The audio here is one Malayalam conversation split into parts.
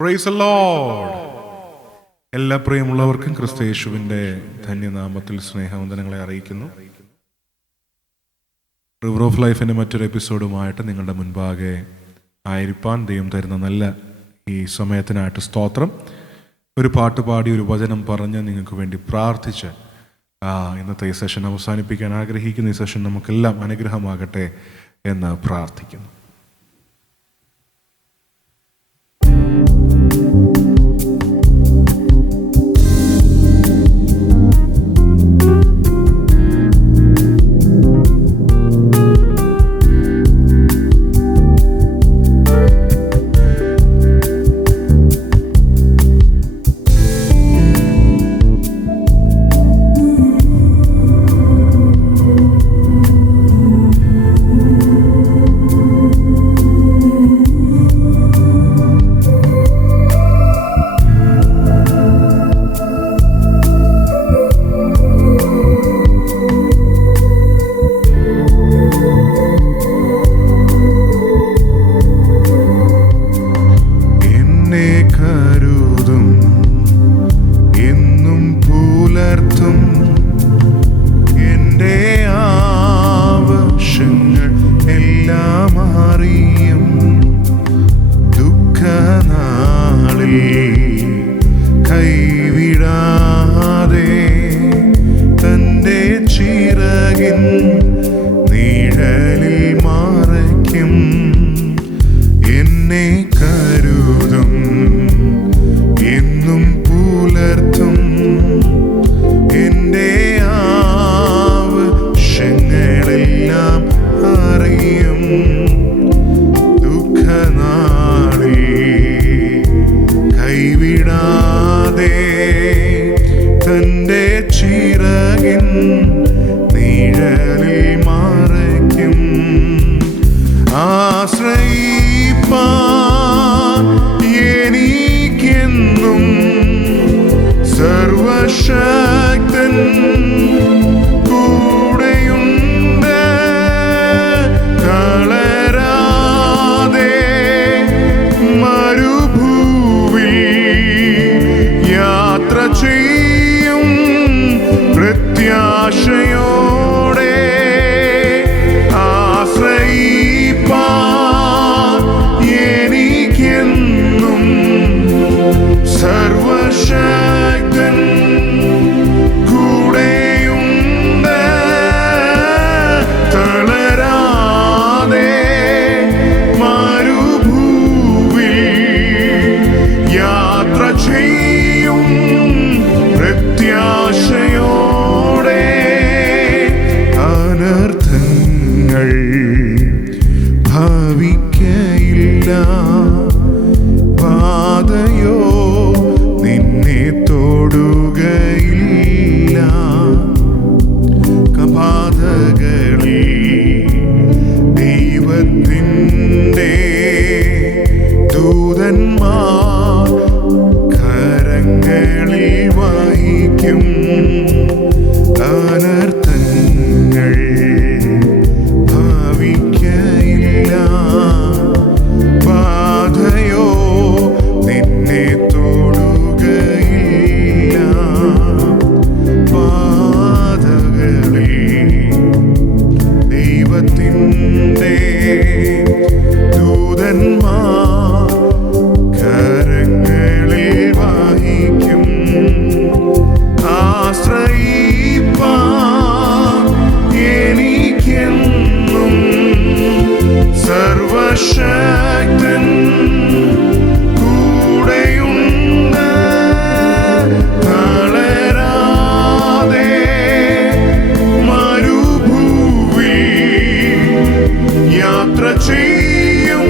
Praise the Lord. എല്ലാ പ്രിയമുള്ളവർക്കും ക്രിസ്തു യേശുവിൻ്റെ ധന്യനാമത്തിൽ സ്നേഹവന്ദനങ്ങളെ അറിയിക്കുന്നു. റിവർ ഓഫ് ലൈഫിൻ്റെ മറ്റൊരു എപ്പിസോഡുമായിട്ട് നിങ്ങളുടെ മുൻപാകെ ആയിരിക്കാൻ ദൈവം തരുന്ന നല്ല ഈ സമയത്തിനായിട്ട് സ്തോത്രം. ഒരു പാട്ട് പാടി ഒരു വചനം പറഞ്ഞ് നിങ്ങൾക്ക് വേണ്ടി പ്രാർത്ഥിച്ച് ഇന്നത്തെ ഈ സെഷൻ അവസാനിപ്പിക്കാൻ ആഗ്രഹിക്കുന്ന ഈ സെഷൻ നമുക്കെല്ലാം അനുഗ്രഹമാകട്ടെ എന്ന് പ്രാർത്ഥിക്കുന്നു. യാത്ര ചെയ്യും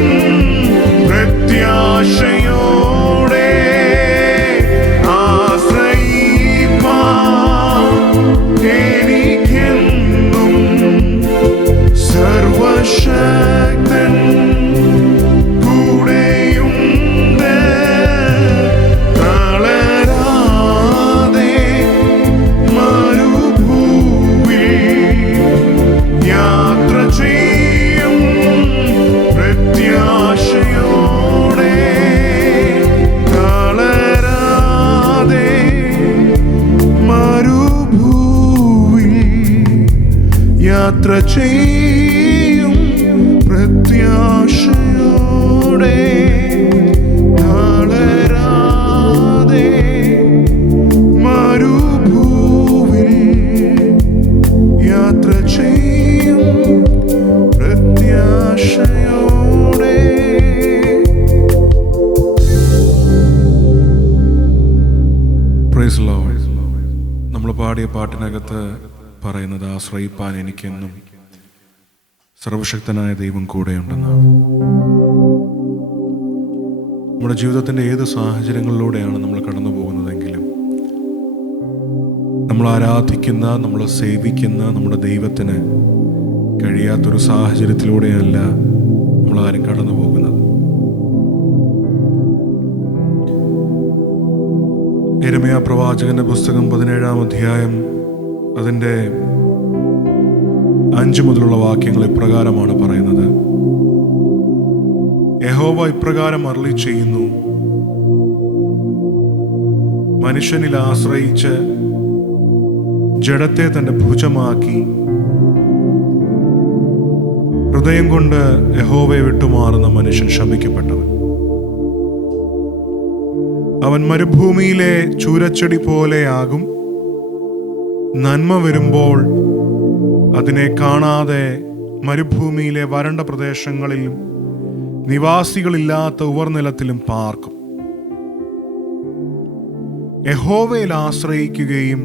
പ്രത്യാശയോടെ തളരാതെ മരുഭൂവിൽ യാത്ര ചെയ്യും പ്രത്യാശയോടെ. Praise Lord. നമ്മൾ പാടിയ പാട്ടിനകത്ത് പറയുന്നത് ആശ്രയിപ്പാൻ എനിക്കെന്നും സർവശക്തനായ ദൈവം കൂടെയുണ്ടെന്നാണ്. നമ്മുടെ ജീവിതത്തിൻ്റെ ഏത് സാഹചര്യങ്ങളിലൂടെയാണ് നമ്മൾ കടന്നു പോകുന്നതെങ്കിലും നമ്മൾ ആരാധിക്കുന്ന, നമ്മൾ സേവിക്കുന്ന നമ്മുടെ ദൈവത്തിന് കഴിയാത്തൊരു സാഹചര്യത്തിലൂടെയല്ല നമ്മളാരും കടന്നു പോകുന്നത്. യെരമ്യാ പ്രവാചകന്റെ പുസ്തകം 17-ാം അധ്യായം അതിൻ്റെ 5 മുതലുള്ള വാക്യങ്ങൾ ഇപ്രകാരമാണ് പറയുന്നത്. യഹോവ ഇപ്രകാരം അരുളി ചെയ്യുന്നു, മനുഷ്യനിൽ ആശ്രയിച്ച് ജഡത്തെ തന്റെ ഭുജമാക്കി ഹൃദയം കൊണ്ട് യഹോവയെ വിട്ടുമാറുന്ന മനുഷ്യൻ ശപിക്കപ്പെട്ടവൻ. അവൻ മരുഭൂമിയിലെ ചൂരച്ചെടി പോലെയാകും. നന്മ വരുമ്പോൾ അതിനെ കാണാതെ മരുഭൂമിയിലെ വരണ്ട പ്രദേശങ്ങളിലും നിവാസികളില്ലാത്ത ഉവർനിലത്തിലും പാർക്കും. യഹോവയിൽ ആശ്രയിക്കുകയും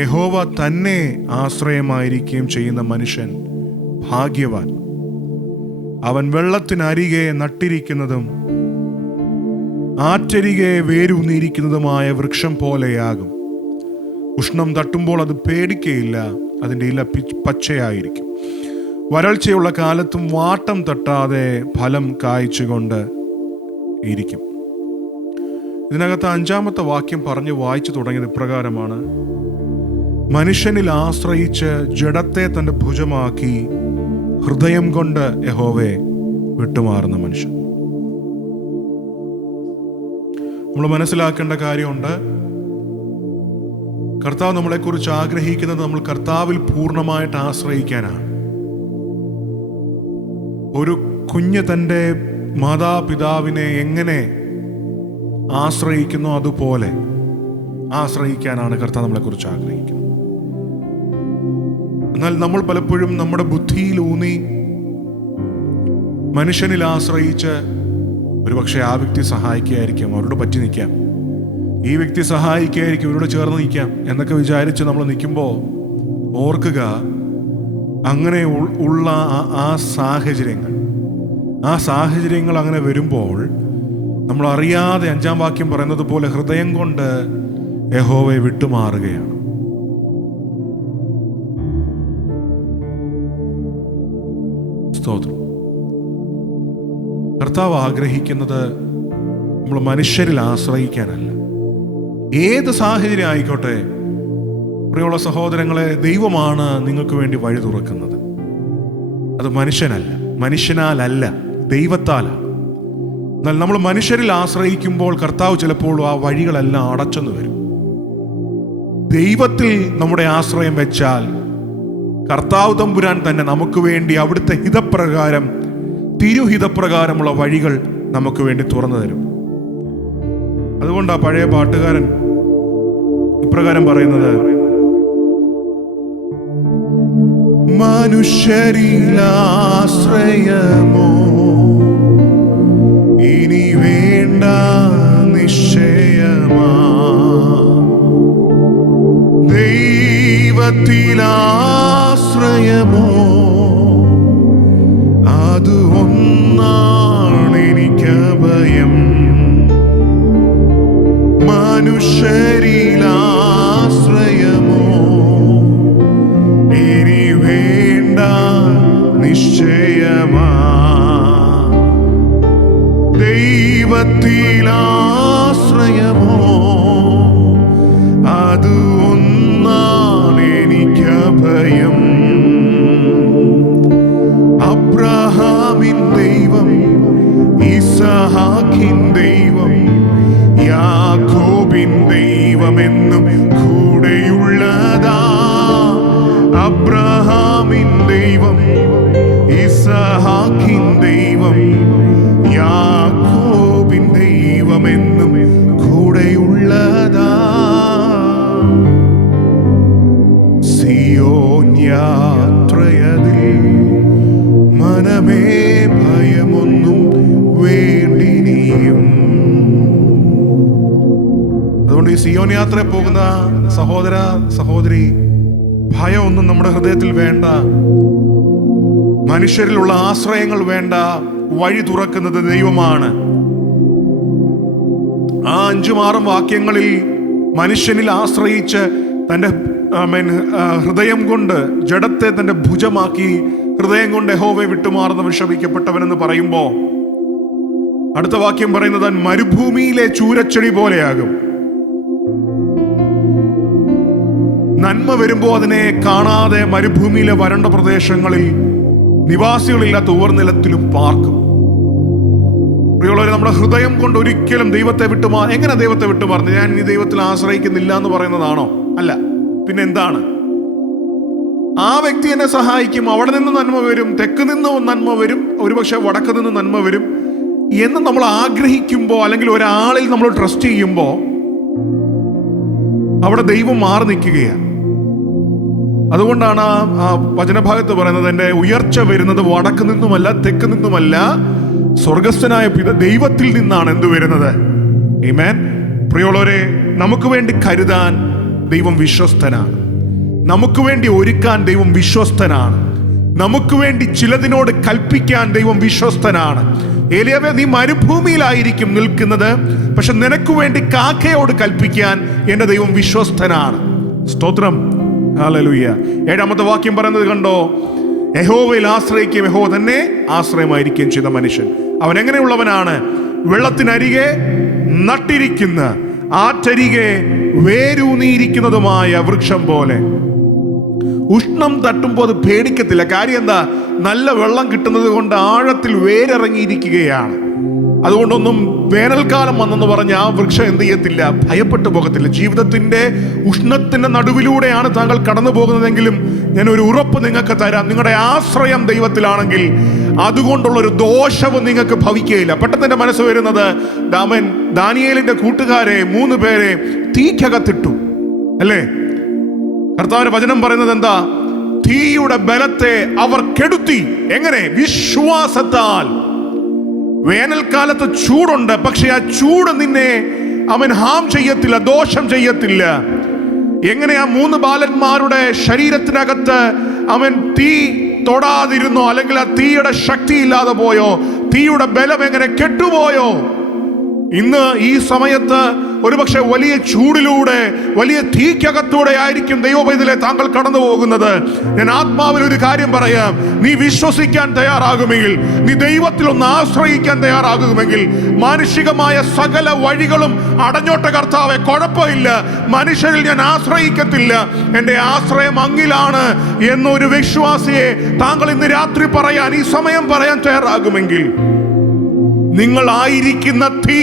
യഹോവ തന്നെ ആശ്രയമായിരിക്കുകയും ചെയ്യുന്ന മനുഷ്യൻ ഭാഗ്യവാൻ. അവൻ വെള്ളത്തിനരികെ നട്ടിരിക്കുന്നതും ആറ്റരികെ വേരൂന്നിരിക്കുന്നതുമായ വൃക്ഷം പോലെയാകും. ഉഷ്ണം തട്ടുമ്പോൾ അത് പേടിക്കയില്ല, അതിൻ്റെ ഇല പച്ചയായിരിക്കും. വരൾച്ചയുള്ള കാലത്തും വാട്ടം തട്ടാതെ ഫലം കായ്ച്ചുകൊണ്ട് ഇരിക്കും. ഇതിനകത്ത് 5-ാമത്തെ വാക്യം പറഞ്ഞ് വായിച്ചു തുടങ്ങിയത് ഇപ്രകാരമാണ്: മനുഷ്യനിൽ ആശ്രയിച്ച് ജഡത്തെ തൻ്റെ ഭുജമാക്കി ഹൃദയം കൊണ്ട് യഹോവയെ വിട്ടുമാറുന്ന മനുഷ്യൻ. നമ്മൾ മനസ്സിലാക്കേണ്ട കാര്യമുണ്ട്. കർത്താവ് നമ്മളെക്കുറിച്ച് ആഗ്രഹിക്കുന്നത് നമ്മൾ കർത്താവിൽ പൂർണ്ണമായിട്ട് ആശ്രയിക്കാനാണ്. ഒരു കുഞ്ഞ് തൻ്റെ മാതാപിതാവിനെ എങ്ങനെ ആശ്രയിക്കുന്നു അതുപോലെ ആശ്രയിക്കാനാണ് കർത്താവ് നമ്മളെക്കുറിച്ച് ആഗ്രഹിക്കുന്നത്. എന്നാൽ നമ്മൾ പലപ്പോഴും നമ്മുടെ ബുദ്ധിയിലൂന്നി മനുഷ്യനിൽ ആശ്രയിച്ച് ഒരുപക്ഷെ ആ വ്യക്തി സഹായിക്കുകയായിരിക്കും, അവരോട് പറ്റി നിൽക്കാം, ഈ വ്യക്തി സഹായിക്കുകയായിരിക്കും, ഇവരോട് ചേർന്ന് നിൽക്കാം എന്നൊക്കെ വിചാരിച്ച് നമ്മൾ നിൽക്കുമ്പോൾ ഓർക്കുക, അങ്ങനെ ഉള്ള ആ സാഹചര്യങ്ങൾ അങ്ങനെ വരുമ്പോൾ നമ്മൾ അറിയാതെ 5-ാം വാക്യം പറയുന്നത് പോലെ ഹൃദയം കൊണ്ട് യഹോവയെ വിട്ടുമാറുകയാണ്. സ്തോത്രം. കർത്താവ് ആഗ്രഹിക്കുന്നത് നമ്മൾ മനുഷ്യരിൽ ആശ്രയിക്കാനല്ല. ഏത് സാഹചര്യം ആയിക്കോട്ടെ, പ്രിയമുള്ള സഹോദരങ്ങളെ, ദൈവമാണ് നിങ്ങൾക്ക് വേണ്ടി വഴി തുറക്കുന്നത്. അത് മനുഷ്യനല്ല, മനുഷ്യനാലല്ല, ദൈവത്താലാണ്. എന്നാൽ നമ്മൾ മനുഷ്യരിൽ ആശ്രയിക്കുമ്പോൾ കർത്താവ് ചിലപ്പോൾ ആ വഴികളെല്ലാം അടച്ചെന്ന് വരും. ദൈവത്തിൽ നമ്മുടെ ആശ്രയം വെച്ചാൽ കർത്താവ് തമ്പുരാൻ തന്നെ നമുക്ക് വേണ്ടി അവിടുത്തെ ഹിതപ്രകാരം, തിരുഹിതപ്രകാരമുള്ള വഴികൾ നമുക്ക് വേണ്ടി തുറന്നു തരും. അതുകൊണ്ടാ പഴയ പാട്ടുകാരൻ ഇപ്രകാരം പറയുന്നത്: മനുഷ്യരിലാശ്രയമോ ഇനി വേണ്ട നിശ്ചയമാ, ദൈവത്തിലാശ്രയമോ അത് ഒന്നാണ് എനിക്കഭയം. മനുഷ്യരിലാശ്രയമോ ഇനി വേണ്ട നിശ്ചയമാ, ദൈവത്തിലാശ്രയമോ അത് ഒന്നാണ് എനിക്കഭയം. അബ്രഹാമിൻ ദൈവം, ഇസഹാക്കിൻ ദൈവം, യാക്കോബിൻ ദൈവമെന്നും കൂടെയുള്ളതാ. അബ്രഹാമിൻ ദൈവം, ഇസഹാക്കിൻ ദൈവം യാക്കോബിൻ ദൈവമെന്നും കൂടെയുള്ളതാ. സിയോൻ യാത്രയതിൽ മനമേ ഭയമൊന്നും വേണ്ടിനിയും. അതുകൊണ്ട് ഈ സിയോൻ യാത്ര പോകുന്ന സഹോദര സഹോദരി, ഭയമൊന്നും നമ്മുടെ ഹൃദയത്തിൽ വേണ്ട. മനുഷ്യരിലുള്ള ആശ്രയങ്ങൾ വേണ്ട. വഴി തുറക്കുന്നത് ദൈവമാണ്. ആ 5-6 വാക്യങ്ങളിൽ മനുഷ്യനിൽ ആശ്രയിച്ച് തൻ്റെ ഹൃദയം കൊണ്ട് ജഡത്തെ തൻ്റെ ഭുജമാക്കി ഹൃദയം കൊണ്ട് യഹോവയെ വിട്ടുമാറുന്നവൻ ശപിക്കപ്പെട്ടവനെന്ന് പറയുമ്പോ അടുത്ത വാക്യം പറയുന്നത് മരുഭൂമിയിലെ ചൂരച്ചെടി പോലെയാകും. നന്മ വരുമ്പോ അതിനെ കാണാതെ മരുഭൂമിയിലെ വരണ്ട പ്രദേശങ്ങളിൽ നിവാസികളില്ലാത്ത ഉവർനിലത്തിലും പാർക്കും. പ്രിയമുള്ളവരെ, നമ്മുടെ ഹൃദയം കൊണ്ട് ഒരിക്കലും ദൈവത്തെ എങ്ങനെ ദൈവത്തെ വിട്ടുമാറുന്നു? ഞാൻ ഈ ദൈവത്തിൽ ആശ്രയിക്കുന്നില്ല എന്ന് പറയുന്നതാണോ? അല്ല, പിന്നെ എന്താണ്? ആ വ്യക്തി എന്നെ സഹായിക്കും, അവിടെ നിന്ന് നന്മ വരും, തെക്ക് നിന്ന് നന്മ വരും, ഒരുപക്ഷെ വടക്ക് നിന്ന് നന്മ വരും എന്ന് നമ്മൾ ആഗ്രഹിക്കുമ്പോൾ, അല്ലെങ്കിൽ ഒരാളിൽ നമ്മൾ ട്രസ്റ്റ് ചെയ്യുമ്പോൾ അവിടെ ദൈവം മാറി നിൽക്കുകയാണ്. അതുകൊണ്ടാണ് ആ വചനഭാഗത്ത് പറയുന്നത്, എൻ്റെ ഉയർച്ച വരുന്നത് വടക്ക് നിന്നുമല്ല തെക്ക് നിന്നുമല്ല, സ്വർഗസ്ഥനായ ദൈവത്തിൽ നിന്നാണ് എന്ത് വരുന്നത്. ആമേൻ. പ്രിയമുള്ളവരെ, നമുക്ക് വേണ്ടി കരുതാൻ ദൈവം വിശ്വസ്തനാണ്. നമുക്ക് വേണ്ടി ഒരുക്കാൻ ദൈവം വിശ്വസ്തനാണ്. നമുക്ക് വേണ്ടി ചിലതിനോട് കൽപ്പിക്കാൻ ദൈവം വിശ്വസ്തനാണ്. ഏലിയാവേ, നീ മരുഭൂമിയിലായിരിക്കും നിൽക്കുന്നത്, പക്ഷെ നിനക്ക് വേണ്ടി കാക്കയോട് കൽപ്പിക്കാൻ എൻ്റെ ദൈവം വിശ്വസ്തനാണ്. സ്തോത്രം. ഹല്ലേലൂയ. 7-ാമത്തെ വാക്യം പറയുന്നത് കണ്ടോ? യഹോവയിൽ ആശ്രയിക്കുകയും യഹോവ തന്നെ ആശ്രയമായിരിക്കുകയും ചെയ്ത മനുഷ്യൻ അവൻ എങ്ങനെയുള്ളവനാണ്? വെള്ളത്തിനരികെ നട്ടിരിക്കുന്ന, ആറ്റരികെ വേരൂന്നിയിരിക്കുന്നതുമായ വൃക്ഷം പോലെ. ഉഷ്ണം തട്ടുമ്പോൾ അത് പേടിക്കത്തില്ല. കാര്യം എന്താ? നല്ല വെള്ളം കിട്ടുന്നത് കൊണ്ട് ആഴത്തിൽ വേരിറങ്ങിയിരിക്കുകയാണ്. അതുകൊണ്ടൊന്നും വേനൽക്കാലം വന്നെന്ന് പറഞ്ഞ ആ വൃക്ഷം എന്ത് ചെയ്യത്തില്ല? ഭയപ്പെട്ടു പോകത്തില്ല. ജീവിതത്തിന്റെ ഉഷ്ണത്തിന്റെ നടുവിലൂടെയാണ് താങ്കൾ കടന്നു പോകുന്നതെങ്കിലും ഞാൻ ഒരു ഉറപ്പ് നിങ്ങൾക്ക് തരാം, നിങ്ങളുടെ ആശ്രയം ദൈവത്തിലാണെങ്കിൽ അതുകൊണ്ടുള്ളൊരു ദോഷവും നിങ്ങൾക്ക് ഭവിക്കുകയില്ല. പെട്ടെന്ന് എൻ്റെ മനസ്സ് വരുന്നത്, ദാനിയേലിന്റെ കൂട്ടുകാരെ 3 പേരെ തീക്കകത്തിട്ടു അല്ലേ? കർത്താവിന്റെ വചനം പറയുന്നത് എന്താ? തീയുടെ ബലത്തെ അവർ കെടുത്തി. എങ്ങനെ? വിശ്വാസത്താൽ. വേനൽക്കാലത്ത് ചൂടുണ്ട്, പക്ഷെ ആ ചൂട് നിന്നെ ഹാം ചെയ്യത്തില്ല, ദോഷം ചെയ്യത്തില്ല. എങ്ങനെയാ 3 ബാലന്മാരുടെ ശരീരത്തിനകത്ത് തീ തൊടാതിരുന്നോ, അല്ലെങ്കിൽ ആ തീയുടെ ശക്തി ഇല്ലാതെ പോയോ? തീയുടെ ബലം എങ്ങനെ കെട്ടുപോയോ? ഇന്ന് ഈ സമയത്ത് ഒരുപക്ഷെ വലിയ ചൂടിലൂടെ, വലിയ തീക്കകത്തൂടെ ആയിരിക്കും ദൈവപൈതലെ താങ്കൾ കടന്നു പോകുന്നത്. ഞാൻ ആത്മാവിൽ ഒരു കാര്യം പറയാം, നീ വിശ്വസിക്കാൻ തയ്യാറാകുമെങ്കിൽ, നീ ദൈവത്തിൽ ഒന്ന് ആശ്രയിക്കാൻ തയ്യാറാകുമെങ്കിൽ, മാനുഷികമായ സകല വഴികളും അടഞ്ഞോട്ട കർത്താവെ, കുഴപ്പമില്ല, മനുഷ്യരിൽ ഞാൻ ആശ്രയിക്കത്തില്ല, എൻ്റെ ആശ്രയം അങ്ങിലാണ് എന്നൊരു വിശ്വാസിയെ താങ്കൾ ഇന്ന് രാത്രി പറയാൻ, ഈ സമയം പറയാൻ തയ്യാറാകുമെങ്കിൽ, നിങ്ങളായിരിക്കുന്ന തീ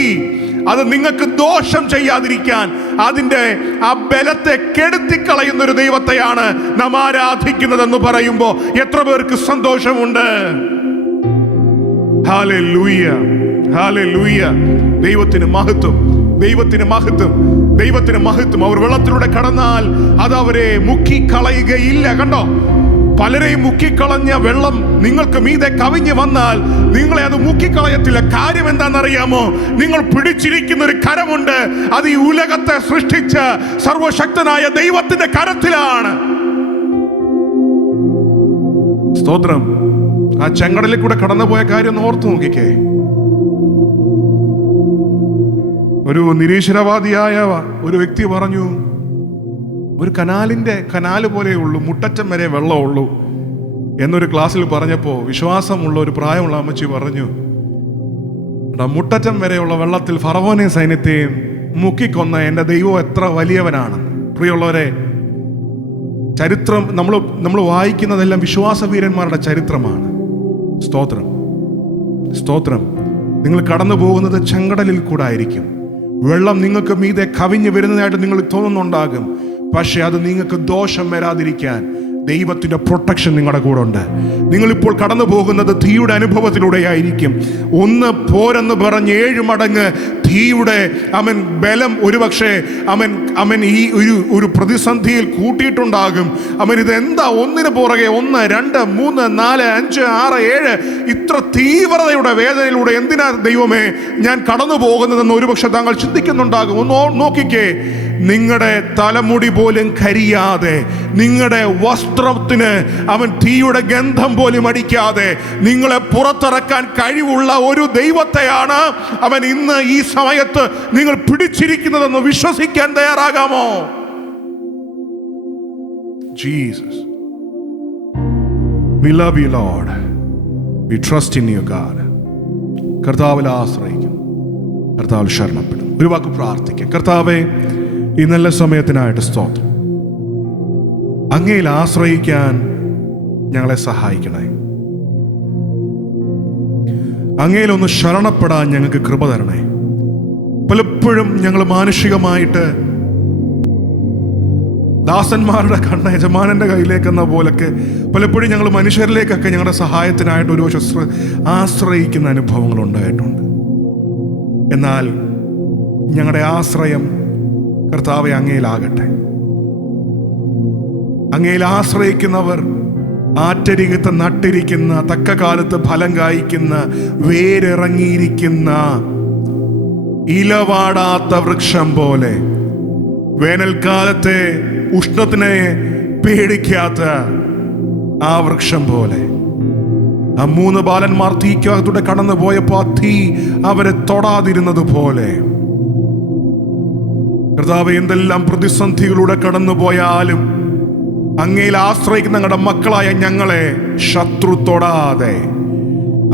അത് നിങ്ങൾക്ക് ദോഷം ചെയ്യാതിരിക്കാൻ അതിൻ്റെ ആ ബലത്തെ കെടുത്തിക്കളയുന്ന ഒരു ദൈവത്തെയാണ് നാം ആരാധിക്കുന്നതെന്ന് പറയുമ്പോൾ എത്ര പേർക്ക് സന്തോഷമുണ്ട്. Hallelujah, hallelujah. ദൈവത്തിന് മഹത്വം, ദൈവത്തിന് മഹത്വം, ദൈവത്തിന് മഹത്വം. അവർ വെള്ളത്തിലൂടെ കടന്നാൽ അത് അവരെ മുക്കിക്കളയുകയില്ല. കണ്ടോ? പലരെയും മുക്കിക്കളഞ്ഞ വെള്ളം നിങ്ങൾക്ക് മീതെ കവിഞ്ഞു വന്നാൽ നിങ്ങളെ അത് മുക്കിക്കളയത്തില്ല. കാര്യം എന്താണെന്നറിയാമോ? നിങ്ങൾ പിടിച്ചിരിക്കുന്ന ഒരു കരമുണ്ട്. അത് ഈ ഉലകത്തെ സൃഷ്ടിച്ച സർവശക്തനായ ദൈവത്തിന്റെ കരത്തിലാണ്. സ്തോത്രം. ആ ചെങ്കടലിൽ കൂടെ കടന്നുപോയ കാര്യം ഒന്ന് ഓർത്തു നോക്കിക്കേ. ഒരു നിരീശ്വരവാദിയായ ഒരു വ്യക്തി പറഞ്ഞു, ഒരു കനാല് പോലെയുള്ളൂ, മുട്ടറ്റം വരെ വെള്ളമുള്ളൂ എന്നൊരു ക്ലാസ്സിൽ പറഞ്ഞപ്പോൾ വിശ്വാസമുള്ള ഒരു പ്രായമുള്ള അമ്മച്ചി പറഞ്ഞു, മുട്ടറ്റം വരെയുള്ള വെള്ളത്തിൽ ഫറവോനെയും സൈന്യത്തെയും മുക്കിക്കൊന്ന എൻ്റെ ദൈവം എത്ര വലിയവനാണ്. പ്രിയമുള്ളവരെ, ചരിത്രം നമ്മൾ വായിക്കുന്നതെല്ലാം വിശ്വാസവീരന്മാരുടെ ചരിത്രമാണ്. സ്തോത്രം, സ്തോത്രം. നിങ്ങൾ കടന്നു പോകുന്നത് ചെങ്കടലിൽ കൂടെ ആയിരിക്കും. വെള്ളം നിങ്ങൾക്ക് മീതെ കവിഞ്ഞു വരുന്നതായിട്ട് നിങ്ങൾ തോന്നുന്നുണ്ടാകും. പക്ഷെ അത് നിങ്ങൾക്ക് ദോഷം വരാതിരിക്കാൻ ദൈവത്തിൻ്റെ പ്രൊട്ടക്ഷൻ നിങ്ങളുടെ കൂടെ ഉണ്ട്. നിങ്ങളിപ്പോൾ കടന്നു പോകുന്നത് തീയുടെ അനുഭവത്തിലൂടെയായിരിക്കും. ഒന്ന് പോരെന്ന് പറഞ്ഞ് 7 മടങ്ങ് തീയുടെ ബലം ഒരുപക്ഷെ ഈ ഒരു പ്രതിസന്ധിയിൽ കൂട്ടിയിട്ടുണ്ടാകും. ഇതെന്താ ഒന്നിന് പുറകെ 1, 2, 3, 4, 5, 6, 7 ഇത്ര തീവ്രതയുടെ വേദനയിലൂടെ എന്തിനാ ദൈവമേ ഞാൻ കടന്നു പോകുന്നതെന്ന് ഒരുപക്ഷെ താങ്കൾ ചിന്തിക്കുന്നുണ്ടാകും. ഒന്ന് നോക്കിക്കേ, നിങ്ങളുടെ തലമുടി പോലും കരിയാതെ, നിങ്ങളുടെ വസ്ത്രത്തിന് തീയുടെ ഗന്ധം പോലും അടിക്കാതെ നിങ്ങളെ പുറത്തിറക്കാൻ കഴിവുള്ള ഒരു ദൈവത്തെയാണ് ഇന്ന് ഈ സമയത്ത് നിങ്ങൾ പിടിച്ചിരിക്കുന്നതെന്ന് വിശ്വസിക്കാൻ തയ്യാറാകാമോ? Jesus, we love you Lord, we trust in you God. കർത്താവിൽ ആശ്രയിക്കും, കർത്താവിൽ ശരണപ്പെടും. ഒരു വാക്ക് പ്രാർത്ഥിക്കാം. കർത്താവേ, ഈ നല്ല സമയത്തിനായിട്ട് സ്തോത്രം. അങ്ങയിൽ ആശ്രയിക്കാൻ ഞങ്ങളെ സഹായിക്കണേ. അങ്ങയിലൊന്ന് ശരണപ്പെടാൻ ഞങ്ങൾക്ക് കൃപ തരണേ. പലപ്പോഴും ഞങ്ങൾ മാനുഷികമായിട്ട് ദാസന്മാരുടെ കണ്ണ് യജമാനന്റെ കയ്യിലേക്കെന്ന പോലൊക്കെ പലപ്പോഴും ഞങ്ങൾ മനുഷ്യരിലേക്കൊക്കെ ഞങ്ങളുടെ സഹായത്തിനായിട്ട് ഒരു ആശ്രയിക്കുന്ന അനുഭവങ്ങൾ ഉണ്ടായിട്ടുണ്ട്. എന്നാൽ ഞങ്ങളുടെ ആശ്രയം കർത്താവെ അങ്ങയിലാകട്ടെ. അങ്ങയിൽ ആശ്രയിക്കുന്നവർ ആറ്റരികത്ത് നട്ടിരിക്കുന്ന, തക്ക കാലത്ത് ഫലം കായ്ക്കുന്ന, വേരിറങ്ങിയിരിക്കുന്ന, ഇലവാടാത്ത വൃക്ഷം പോലെ, വേനൽക്കാലത്തെ ഉഷ്ണത്തിനെ പേടിക്കാത്ത ആ വൃക്ഷം പോലെ. ആ 3 ബാലന്മാർ തീക്കകത്തൂടെ കടന്നു പോയപ്പോ ആ തീ അവരെ തൊടാതിരുന്നത് പോലെ, കർത്താവേ, എന്തെല്ലാം പ്രതിസന്ധികളിലൂടെ കടന്നു പോയാലും അങ്ങയിൽ ആശ്രയിക്കുന്ന ഞങ്ങളുടെ മക്കളായ ഞങ്ങളെ ശത്രു തൊടാതെ,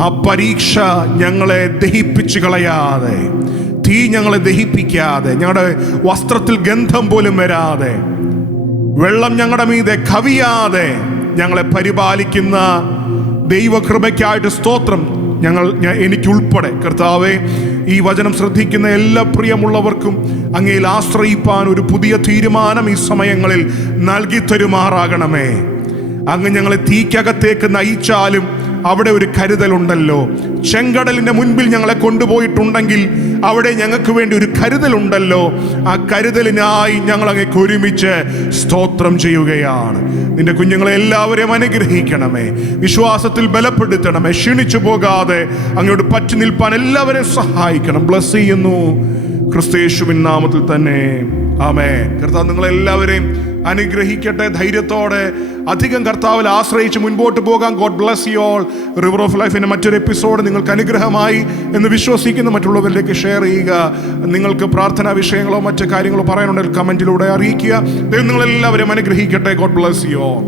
ആ പരീക്ഷ ഞങ്ങളെ ദഹിപ്പിച്ചു കളയാതെ, തീ ഞങ്ങളെ ദഹിപ്പിക്കാതെ, ഞങ്ങളുടെ വസ്ത്രത്തിൽ ഗന്ധം പോലും വരാതെ, വെള്ളം ഞങ്ങളുടെ മീതെ കവിയാതെ ഞങ്ങളെ പരിപാലിക്കുന്ന ദൈവകൃപയ്ക്കായിട്ട് സ്തോത്രം. എനിക്കുൾപ്പെടെ കർത്താവേ, ഈ വചനം ശ്രദ്ധിക്കുന്ന എല്ലാ പ്രിയമുള്ളവർക്കും അങ്ങയിൽ ആശ്രയിപ്പാൻ ഒരു പുതിയ തീരുമാനം ഈ സമയങ്ങളിൽ നൽകി തരുമാറാകണമേ. അങ്ങ് ഞങ്ങളെ തീക്കകത്തേക്ക് നയിച്ചാലും അവിടെ ഒരു കരുതലുണ്ടല്ലോ. ചെങ്കടലിന്റെ മുൻപിൽ ഞങ്ങളെ കൊണ്ടുപോയിട്ടുണ്ടെങ്കിൽ അവിടെ ഞങ്ങൾക്ക് വേണ്ടി ഒരു കരുതലുണ്ടല്ലോ. ആ കരുതലിനായി ഞങ്ങൾ അങ്ങേക്ക് ഒരുമിച്ച് സ്തോത്രം ചെയ്യുകയാണ്. നിന്റെ കുഞ്ഞുങ്ങളെ എല്ലാവരെയും അനുഗ്രഹിക്കണമേ, വിശ്വാസത്തിൽ ബലപ്പെടുത്തണമേ, ക്ഷീണിച്ചു പോകാതെ അങ്ങോട്ട് പറ്റി നിൽപ്പാൻ എല്ലാവരെയും സഹായിക്കണം. ബ്ലസ് ചെയ്യുന്നു ക്രിസ്തുയേശുവിൻ നാമത്തിൽ തന്നെ, ആമേൻ. കർത്താവ് നിങ്ങളെല്ലാവരെയും അനുഗ്രഹിക്കട്ടെ. ധൈര്യത്തോടെ അധികം കർത്താവിൽ ആശ്രയിച്ച് മുൻപോട്ട് പോകാം. God bless you all. River of ലൈഫിന്റെ മറ്റൊരു എപ്പിസോഡ് നിങ്ങൾക്ക് അനുഗ്രഹമായി എന്ന് വിശ്വസിക്കുന്ന മറ്റുള്ളവരിലേക്ക് ഷെയർ ചെയ്യുക. നിങ്ങൾക്ക് പ്രാർത്ഥനാ വിഷയങ്ങളോ മറ്റു കാര്യങ്ങളോ പറയാനുണ്ടെങ്കിൽ കമന്റിലൂടെ അറിയിക്കുക. ദൈവം നിങ്ങളെല്ലാവരെയും അനുഗ്രഹിക്കട്ടെ. God bless you all.